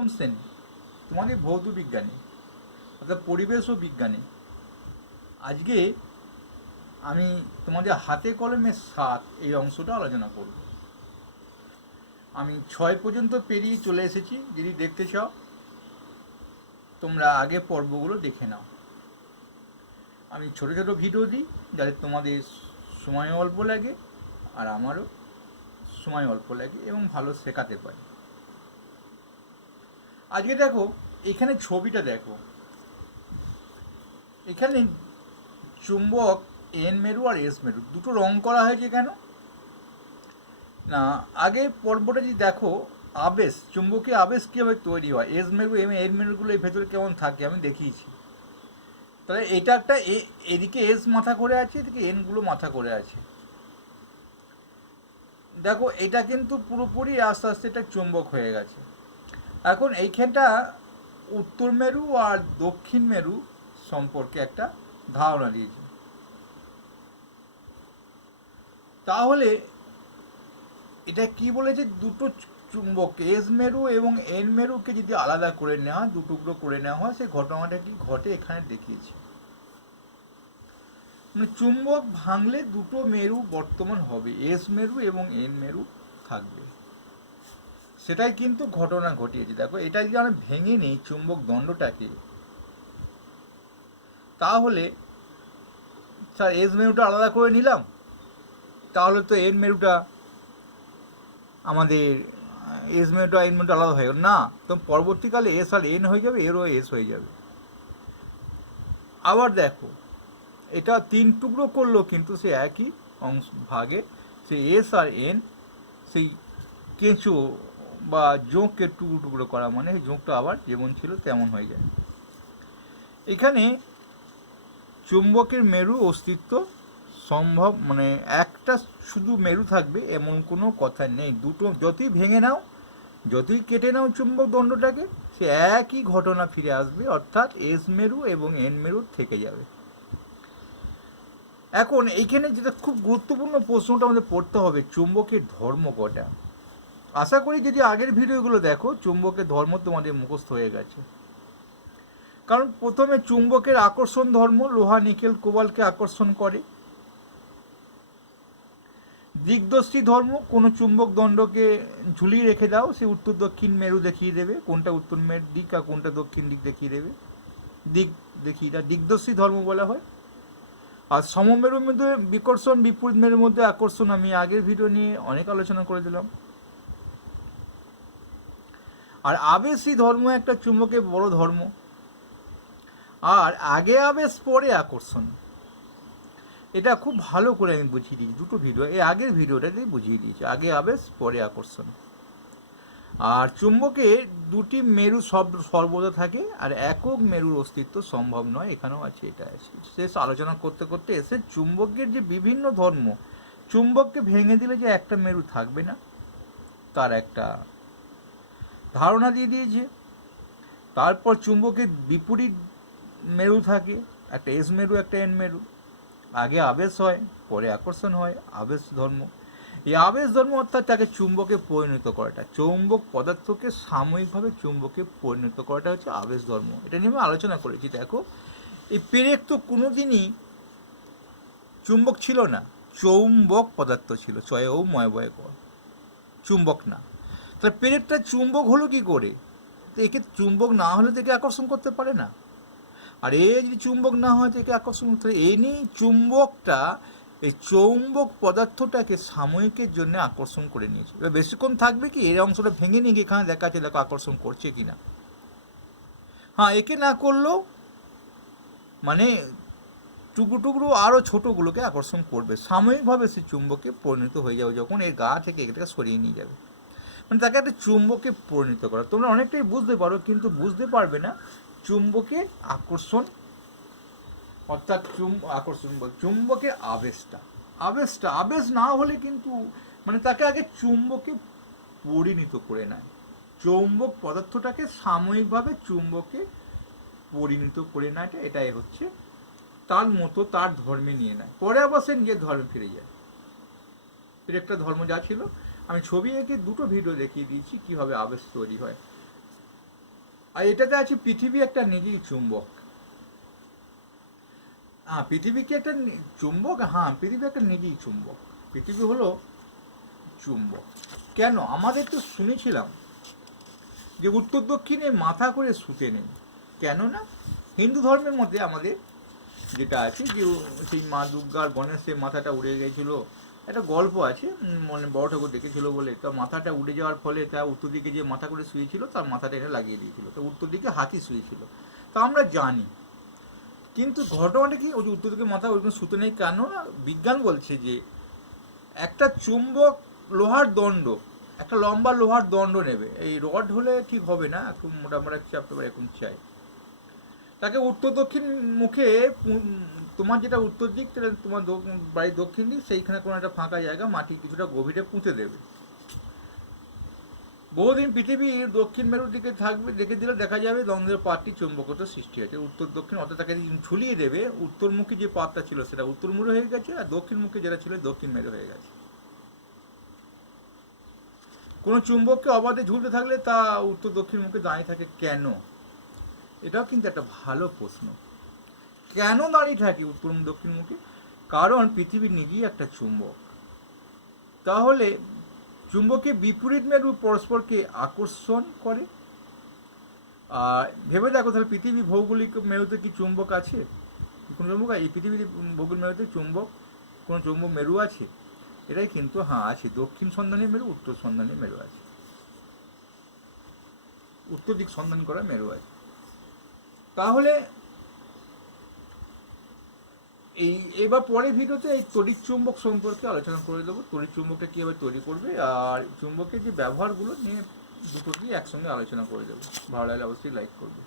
প্রথম শ্রেণি। তোমাদের ভৌত বিজ্ঞানী, অর্থাৎ পরিবেশ ও বিজ্ঞানী, আজকে আমি তোমাদের হাতে কলমের সাত এই অংশটা আলোচনা করব। আমি ছয় পর্যন্ত পেরিয়ে চলে এসেছি, যদি দেখতে চাও, তোমরা আগে পর্বগুলো দেখে নাও। আমি ছোট ছোট ভিডিও দিই, যাতে তোমাদের সময় অল্প লাগে আর আমারও সময় অল্প লাগে এবং ভালো শেখাতে পারি। আজকে দেখো, এখানে ছবিটা দেখো। এখানে চুম্বক এন মেরু আর এস মেরু। দুটো রং করা হয়েছে কেন? না, আগে পর্বটা যদি দেখো, আবেশ চুম্বকীয় আবেশ কীভাবে তৈরি হয়? এস মেরু এম এর মেরুগুলো এই ভেতরে কেমন থাকে আমি দেখিয়েছি। তাহলে এটা একটা এদিকে এস মাথা করে আছে, এদিকে এনগুলো মাথা করে আছে। দেখো, এটা কিন্তু পুরোপুরি আস্তে আস্তে এটা চুম্বক হয়ে গেছে। এখন এইখানটা উত্তর মেরু আর দক্ষিণ মেরু সম্পর্কে একটা ধারণা দিয়েছে। তাহলে এটা কি বলেছে? দুটো চুম্বক, এস মেরু এবং এন মেরুকে যদি আলাদা করে নেওয়া হয় দু টুকরো করে নেওয়া হয় সেই ঘটনাটা কি ঘটে এখানে দেখিয়েছে। মানে চুম্বক ভাঙলে দুটো মেরু বর্তমান হবে, এস মেরু এবং এন মেরু থাকবে। সেটাই কিন্তু ঘটনা ঘটিয়েছে। দেখো এটা যদি আমি ভেঙে নিই চুম্বক দণ্ডটাকে। তাহলে, স্যার, এস মেরুটা আলাদা করে নিলাম। তাহলে তো এন মেরুটা আমাদের, এস মেরুটা, এন মেরুটা আলাদা হয়ে গেল। না, তো পরবর্তীকালে এস আর এন হয়ে যাবে, এরও এস হয়ে যাবে। আবার দেখো, এটা তিন টুকরো করল, কিন্তু সে একই অংশ, ভাগে, সে এস আর এন, সেই কেঁচো বা জোঁককে টুকরো টুকরো করা মানে জোঁকটা আবার যেমন ছিল তেমন হয়ে যায়। এখানে চুম্বকের মেরু অস্তিত্ব সম্ভব মানে একটা শুধু মেরু থাকবে এমন কোনো কথা নেই। দুটো যতই ভেঙে নাও, যতই কেটে নাও চুম্বক দণ্ডটাকে, সে একই ঘটনা ফিরে আসবে, অর্থাৎ এস মেরু এবং এন মেরু থেকে যাবে। এখন এইখানে যেটা খুব গুরুত্বপূর্ণ প্রশ্নটা আমাদের পড়তে হবে, চুম্বকের ধর্ম কটা? আশা করি যদি আগের ভিডিওগুলো দেখো, চুম্বকের ধর্ম তোমাদের মুখস্থ হয়ে গেছে। কারণ প্রথমে চুম্বকের আকর্ষণ ধর্ম, লোহা, নিকেল, কোবালকে আকর্ষণ করে। দিগদর্শী ধর্ম, কোনো চুম্বক দণ্ডকে ঝুলিয়ে রেখে দাও, সে উত্তর দক্ষিণ মেরু দেখিয়ে দেবে, কোনটা উত্তর মেরু দিক আর কোনটা দক্ষিণ দিক দেখিয়ে দেবে। দিক দেখিয়ে দেয় দিগদর্শী ধর্ম বলা হয়। আর সমমেরুর মধ্যে বিকর্ষণ, বিপরীত মেরুর মধ্যে আকর্ষণ আমি আগের ভিডিও নিয়ে অনেক আলোচনা করে দিলাম। আর আবেশী ধর্ম একটা চুম্বকে বড় ধর্ম। আর আগে আবেশ পরে আকর্ষণ। এটা খুব ভালো করে আমি বুঝিয়ে দিয়েছি, দুটো ভিডিও এই আগের ভিডিওটা ভিডিওটাতেই বুঝিয়ে দিয়েছি, আগে আবেশ পরে আকর্ষণ। আর চুম্বকে দুটি মেরু সব সর্বদা থাকে, আর একক মেরুর অস্তিত্ব সম্ভব নয়, এখানেও আছে, এটা আছে। শেষ আলোচনা করতে করতে এসে চুম্বকের যে বিভিন্ন ধর্ম, চুম্বককে ভেঙে দিলে যে একটা মেরু থাকবে না, তার একটা ধারণা দিয়ে দিয়েছে। তারপর চুম্বকের বিপরীত মেরু থাকে, একটা এস মেরু, একটা এন মেরু। আগে আবেশ হয়, পরে আকর্ষণ হয়, আবেশ ধর্ম। এই আবেশ ধর্ম অর্থাৎ তাকে চুম্বকে পরিণত করাটা। চৌম্বক পদার্থকে সাময়িকভাবে চুম্বকে পরিণত করাটা হচ্ছে আবেশ ধর্ম। এটা নিয়ে আমি আলোচনা করেছি, দেখো। এই পেরেক তো কোনোদিনই চুম্বক ছিল না, চৌম্বক পদার্থ ছিল চয় ও ময় বয় চুম্বক না। তাহলে পেরেকটা চুম্বক হলো কি করে? তো একে চুম্বক না হলে তো আকর্ষণ করতে পারে না। আর এ যদি চুম্বক না হয়, তো একে আকর্ষণ করতে পারে এ চুম্বকটা, এই চৌম্বক পদার্থটাকে সাময়িকের জন্য আকর্ষণ করে নিয়েছে। এবার বেশিক্ষণ থাকবে কি? এর অংশটা ভেঙে নিয়ে এখানে দেখা যাচ্ছে দেখো আকর্ষণ করছে কি না হ্যাঁ একে না করলেও মানে টুকরো টুকরো আরও ছোটোগুলোকে আকর্ষণ করবে। সাময়িকভাবে সে চুম্বকে পরিণত হয়ে যাবে যখন এর গা থেকে এটাকে সরিয়ে নিয়ে যাবে। মানে তাকে একটা চুম্বকে পরিণত করা। তোমরা অনেকটাই বুঝতে পারো, কিন্তু বুঝতে পারবে না চুম্বকের আকর্ষণ, অর্থাৎ চুম, আকর্ষণ চুম্বকের আবেশটা। আবেশটা, আবেশ না হলে কিন্তু মানে তাকে আগে চুম্বকে পরিণত করে নেয়। চৌম্বক পদার্থটাকে সাময়িকভাবে চুম্বকে পরিণত করে নেয়টা, এটাই হচ্ছে তার মতো তার ধর্মে নিয়ে নেয়। পরে আবার সে নিজের ধর্মে ফিরে যায়। একটা ধর্ম যা ছিল আমি ছবি এঁকে দুটো ভিডিও দেখিয়ে দিয়েছি, কীভাবে আবেশ তৈরি হয়। আর এটাতে আছে পৃথিবী একটা নিজেই চুম্বক। হ্যাঁ পৃথিবী কি একটা চুম্বক? হ্যাঁ পৃথিবী একটা নিজেই চুম্বক। পৃথিবী হলো চুম্বক। কেন? আমাদের তো শুনেছিলাম যে উত্তর দক্ষিণে মাথা করে শুতে নেই। কেন না হিন্দু ধর্মের মধ্যে আমাদের যেটা আছে যে সেই মা দুর্গার গণেশের মাথাটা উড়ে গেছিল একটা গল্প আছে মানে বড় ঠাকুর দেখেছিল বলে। তা মাথাটা উড়ে যাওয়ার ফলে তা উত্তর দিকে যে মাথা করে শুয়েছিল, তার মাথাটা এনে লাগিয়ে দিয়েছিল। তো উত্তর দিকে হাতি শুয়েছিল। তা আমরা জানি। কিন্তু ঘটনাটা কি? ওই যে উত্তর দিকে মাথা ওইরকম শুতে নেই কেন? বিজ্ঞান বলছে যে একটা চুম্বক লোহার দণ্ড, একটা লম্বা লোহার দণ্ড নেবে। এই রড হলে ঠিক হবে না, একটু মোটামুটি চাপতে পারে, এরকম চাই। তাকে উত্তর দক্ষিণ মুখে তোমার যেটা উত্তর দিক তাহলে তোমার বাড়ির দক্ষিণ দিক, সেইখানে কোনো একটা ফাঁকা জায়গা, মাটি কিছুটা গভীরে পুঁতে দেবে। বহুদিন পৃথিবীর দক্ষিণ মেরুর দিকে থাকবে, দেখে দিলে দেখা যাবে দ্বন্দ্বের পাতটি চুম্বকত্ব সৃষ্টি হয়েছে। উত্তর দক্ষিণ, অর্থাৎ তাকে ঝুলিয়ে দেবে, উত্তরমুখী যে পাতটা ছিল, সেটা উত্তরমুখী হয়ে গেছে, আর দক্ষিণমুখী যেটা ছিল, দক্ষিণ মেরু হয়ে গেছে। কোনো চুম্বককে অবাধে ঝুলতে থাকলে তা উত্তর দক্ষিণ মুখে দাঁড়িয়ে থাকে কেন? এটাও কিন্তু একটা ভালো প্রশ্ন। কেন দাঁড়িয়ে থাকে উত্তর মুখ দক্ষিণ মুখে কারণ পৃথিবী নিজেই একটা চুম্বক। তাহলে চুম্বকে বিপরীত মেরু পরস্পরকে আকর্ষণ করে? আর ভেবে দেখো তাহলে পৃথিবী ভৌগোলিক মেরুতে কি চুম্বক আছে? কোনো চুম্বক? এই পৃথিবীর ভৌগোলিক মেরুতে চুম্বক, কোনো চুম্বক মেরু আছে? এটাই কিন্তু হ্যাঁ আছে। দক্ষিণ সন্ধানী মেরু, উত্তর সন্ধানী মেরু আছে। উত্তর দিক সন্ধান করা মেরু আছে। তাহলে এই, এবার পরের ভিডিওতে এই তড়িৎ চুম্বক সম্পর্কে আলোচনা করে দেবো। তড়িৎ চুম্বকটা কীভাবে তৈরি করবে আর চুম্বকের যে ব্যবহারগুলো নিয়ে দুটো দিয়ে একসঙ্গে আলোচনা করে দেবো। ভালো লাগলে অবশ্যই লাইক করবে।